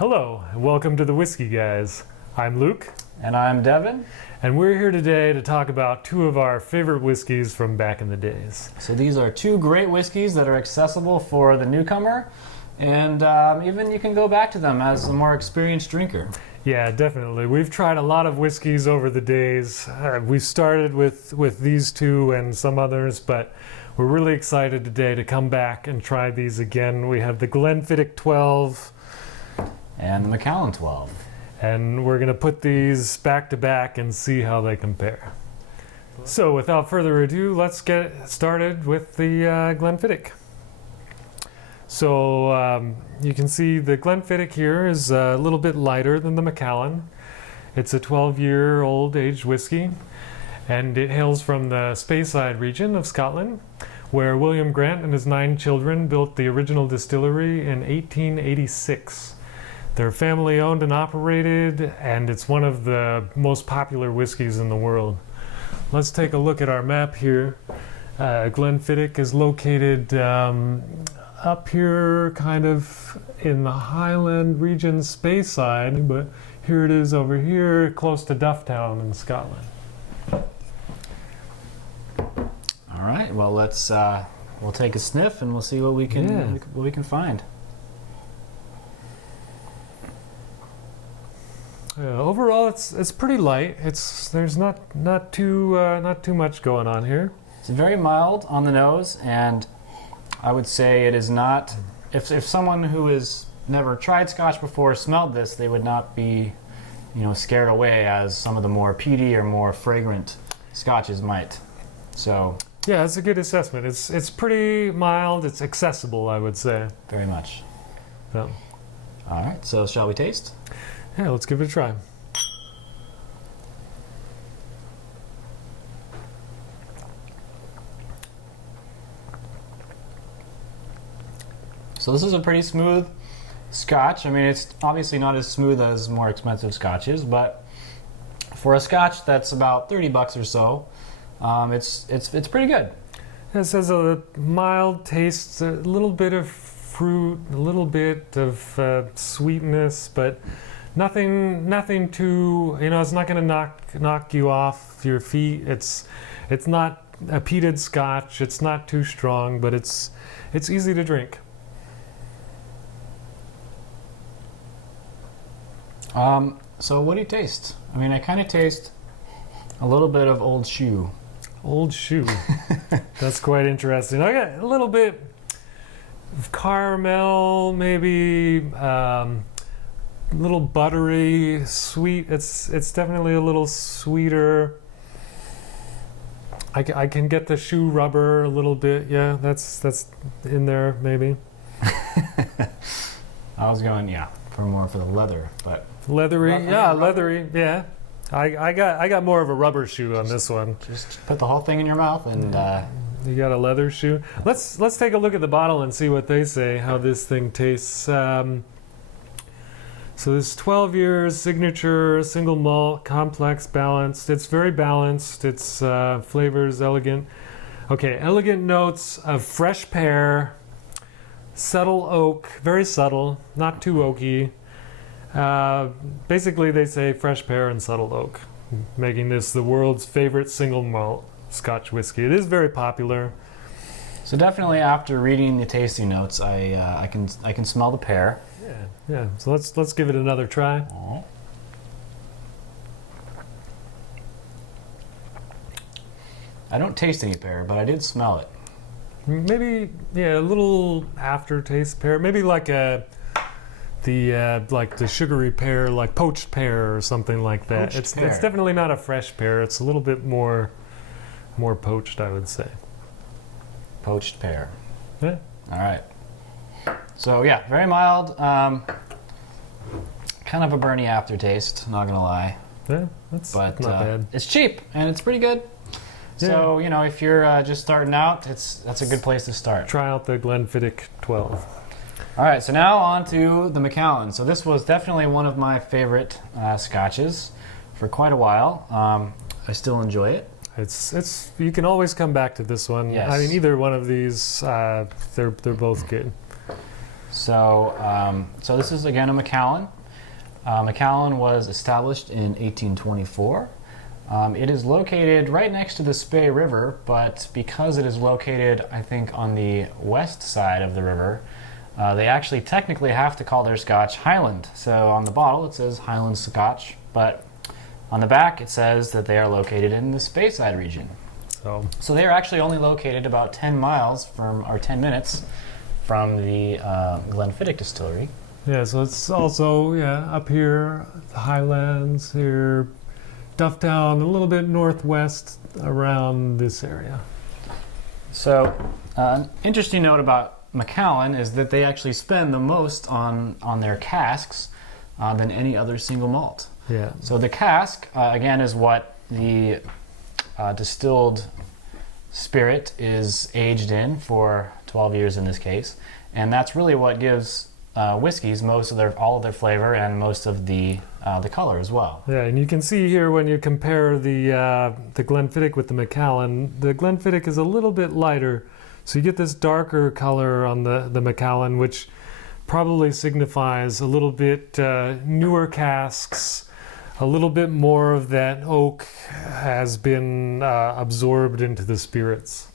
Hello, and welcome to the Whiskey Guys. I'm Luke. And I'm Devin. And we're here today to talk about two of our favorite whiskeys from back in the days. So these are two great whiskeys that are accessible for the newcomer, and even you can go back to them as a more experienced drinker. Yeah, definitely. We've tried a lot of whiskeys over the days. We started with these two and some others, but we're really excited today to come back and try these again. We have the Glenfiddich 12 and the Macallan 12. And we're going to put these back to back and see how they compare. So without further ado, let's get started with the Glenfiddich. So you can see the Glenfiddich here is a little bit lighter than the Macallan. It's a 12-year-old aged whiskey, and it hails from the Speyside region of Scotland, where William Grant and his 9 children built the original distillery in 1886. They're family owned and operated, and it's one of the most popular whiskeys in the world. Let's take a look at our map here. Glenfiddich is located up here kind of in the Highland region, Speyside, but here it is over here close to Dufftown in Scotland. All right, well we'll take a sniff and we'll see what we can find. Overall, it's pretty light. There's not too much going on here. It's very mild on the nose, and I would say it is not. If someone who has never tried Scotch before smelled this, they would not be, scared away as some of the more peaty or more fragrant Scotches might. So yeah, it's a good assessment. It's pretty mild. It's accessible, I would say. Very much. Yeah. All right. So shall we taste? Yeah, let's give it a try. So this is a pretty smooth Scotch. I mean, it's obviously not as smooth as more expensive Scotches, but for a Scotch that's about $30 or so, it's pretty good. It says a mild taste, a little bit of fruit, a little bit of sweetness, but nothing too, it's not going to knock you off your feet. It's not a peated Scotch. It's not too strong, but it's easy to drink. So what do you taste? I mean, I kind of taste a little bit of old shoe. Old shoe. That's quite interesting. I got a little bit of caramel, maybe a little buttery, sweet. It's definitely a little sweeter. I can get the shoe rubber a little bit. Yeah, that's in there maybe. I was going for the leather, but leathery. Leathery. Yeah. I got more of a rubber shoe on this one. Just put the whole thing in your mouth and you got a leather shoe. Let's take a look at the bottle and see what they say, how this thing tastes. So this 12 years signature single malt, complex, balanced. It's very balanced. Its flavors elegant. Okay, elegant notes of fresh pear, subtle oak, very subtle, not too oaky. Basically, they say fresh pear and subtle oak, making this the world's favorite single malt Scotch whiskey. It is very popular. So definitely, after reading the tasting notes, I can smell the pear. Yeah. So let's give it another try. Aww. I don't taste any pear, but I did smell it. Maybe a little aftertaste pear. Maybe like the sugary pear, like poached pear or something like that. It's definitely not a fresh pear. It's a little bit more poached, I would say. Poached pear. Yeah. All right. So yeah, very mild. Kind of a burny aftertaste. Not gonna lie. Yeah, that's not bad. It's cheap and it's pretty good. Yeah. So if you're just starting out, that's a good place to start. Try out the Glenfiddich 12. All right, so now on to the Macallan. So this was definitely one of my favorite Scotches for quite a while. I still enjoy it. It's you can always come back to this one. Yes. I mean, either one of these, they're both good. So this is again a Macallan. Macallan was established in 1824. It is located right next to the Spey River, but because it is located, I think, on the west side of the river, they actually technically have to call their Scotch Highland. So on the bottle it says Highland Scotch, but on the back it says that they are located in the Speyside region. So they are actually only located about 10 miles from, or 10 minutes from the Glenfiddich distillery. Yeah, so it's also up here, the Highlands here, Dufftown, a little bit northwest around this area. So an interesting note about Macallan is that they actually spend the most on their casks than any other single malt. Yeah. So the cask, again, is what the distilled spirit is aged in for 12 years in this case, and that's really what gives whiskies all of their flavor and most of the color as well. Yeah, and you can see here when you compare the Glenfiddich with the Macallan, the Glenfiddich is a little bit lighter, so you get this darker color on the Macallan, which probably signifies a little bit newer casks. A little bit more of that oak has been absorbed into the spirits.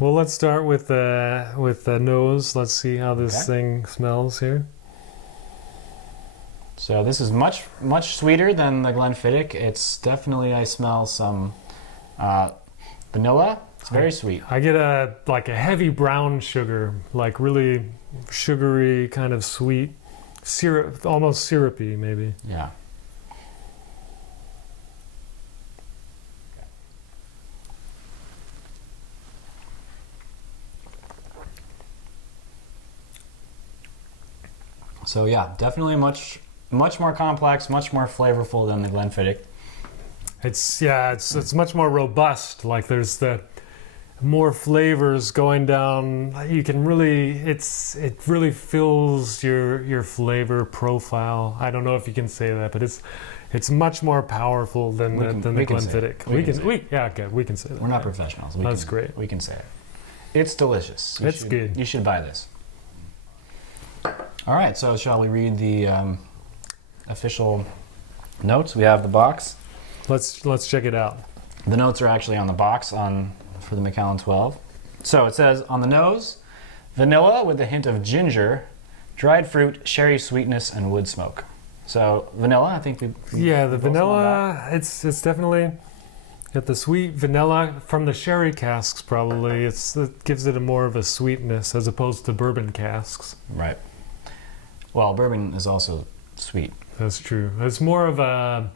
Well, let's start with the nose. Let's see how this thing smells here. So this is much sweeter than the Glenfiddich. It's definitely, I smell some vanilla. It's very sweet. I get a heavy brown sugar, like really sugary, kind of sweet syrup, almost syrupy maybe. Yeah. So yeah, definitely much more complex, much more flavorful than the Glenfiddich. It's much more robust. Like there's the more flavors going down. You can really it really fills your flavor profile. I don't know if you can say that, but it's much more powerful than the Glenfiddich. We can say that. We're not professionals. That's great. We can say it. It's delicious. It's good. You should buy this. All right, so shall we read the official notes? We have the box. Let's check it out. The notes are actually on the box for the Macallan 12. So it says, on the nose, vanilla with a hint of ginger, dried fruit, sherry sweetness, and wood smoke. So vanilla, I think the vanilla, it's definitely got the sweet vanilla from the sherry casks probably. It gives it more of a sweetness as opposed to bourbon casks. Right. Well, bourbon is also sweet. That's true. It's more of a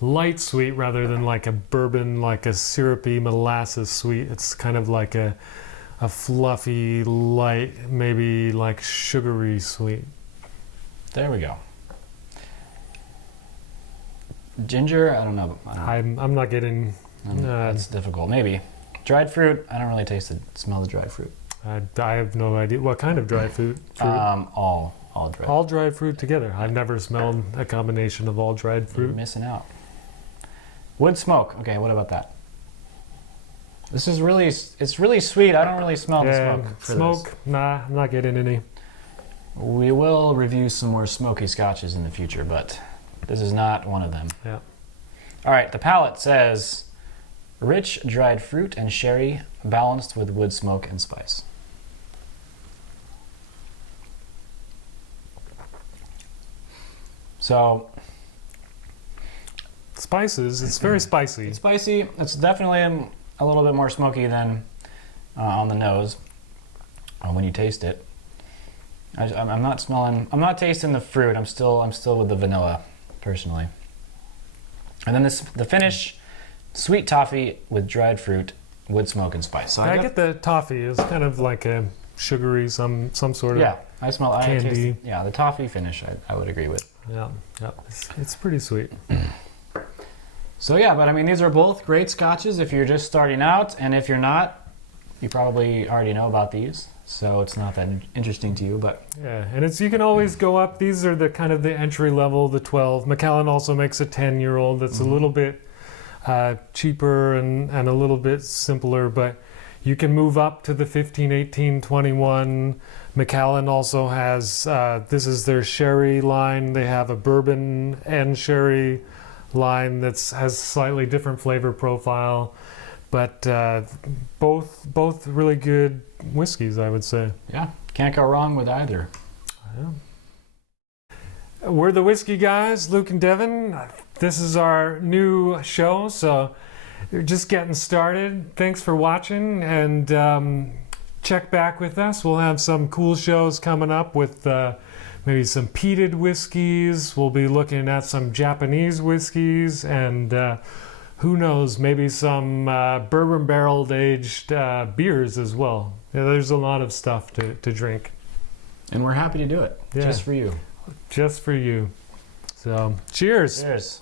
light sweet rather than like a bourbon, like a syrupy molasses sweet. It's kind of like a fluffy, light, maybe like sugary sweet. There we go. Ginger, I don't know. I'm not getting... That's difficult. Maybe. Dried fruit, I don't really smell the dried fruit. I have no idea. What kind of dried fruit? All dried. All dried fruit together. I've never smelled a combination of all dried fruit. You're missing out. Wood smoke. Okay, what about that? It's really sweet. I don't really smell the smoke. Nah, I'm not getting any. We will review some more smoky scotches in the future, but this is not one of them. Yeah. All right, the palate says rich dried fruit and sherry balanced with wood smoke and spice. So, spices, it's very spicy. It's spicy. It's definitely a little bit more smoky than on the nose when you taste it. I'm not tasting the fruit. I'm still with the vanilla, personally. And then the finish, sweet toffee with dried fruit, wood smoke and spice. So I get the toffee. It's kind of like a sugary, some sort of candy. The toffee finish I would agree with. Yeah, it's pretty sweet. So yeah, but I mean, these are both great scotches if you're just starting out, and if you're not, you probably already know about these, so it's not that interesting to you. But yeah, and you can always go up. These are the kind of the entry level, the 12. Macallan also makes a 10-year-old that's a little bit cheaper and a little bit simpler, but You can move up to the 15, 18, 21. Macallan also has, this is their sherry line. They have a bourbon and sherry line that has slightly different flavor profile. But both really good whiskeys, I would say. Yeah, can't go wrong with either. Yeah. We're the Whiskey Guys, Luke and Devin. This is our new show, so we're just getting started. Thanks for watching, and check back with us. We'll have some cool shows coming up with maybe some peated whiskeys. We'll be looking at some Japanese whiskeys, and who knows, maybe some bourbon barreled aged beers as well. Yeah, there's a lot of stuff to drink. And we're happy to do it, just for you. Just for you. So, cheers. Cheers.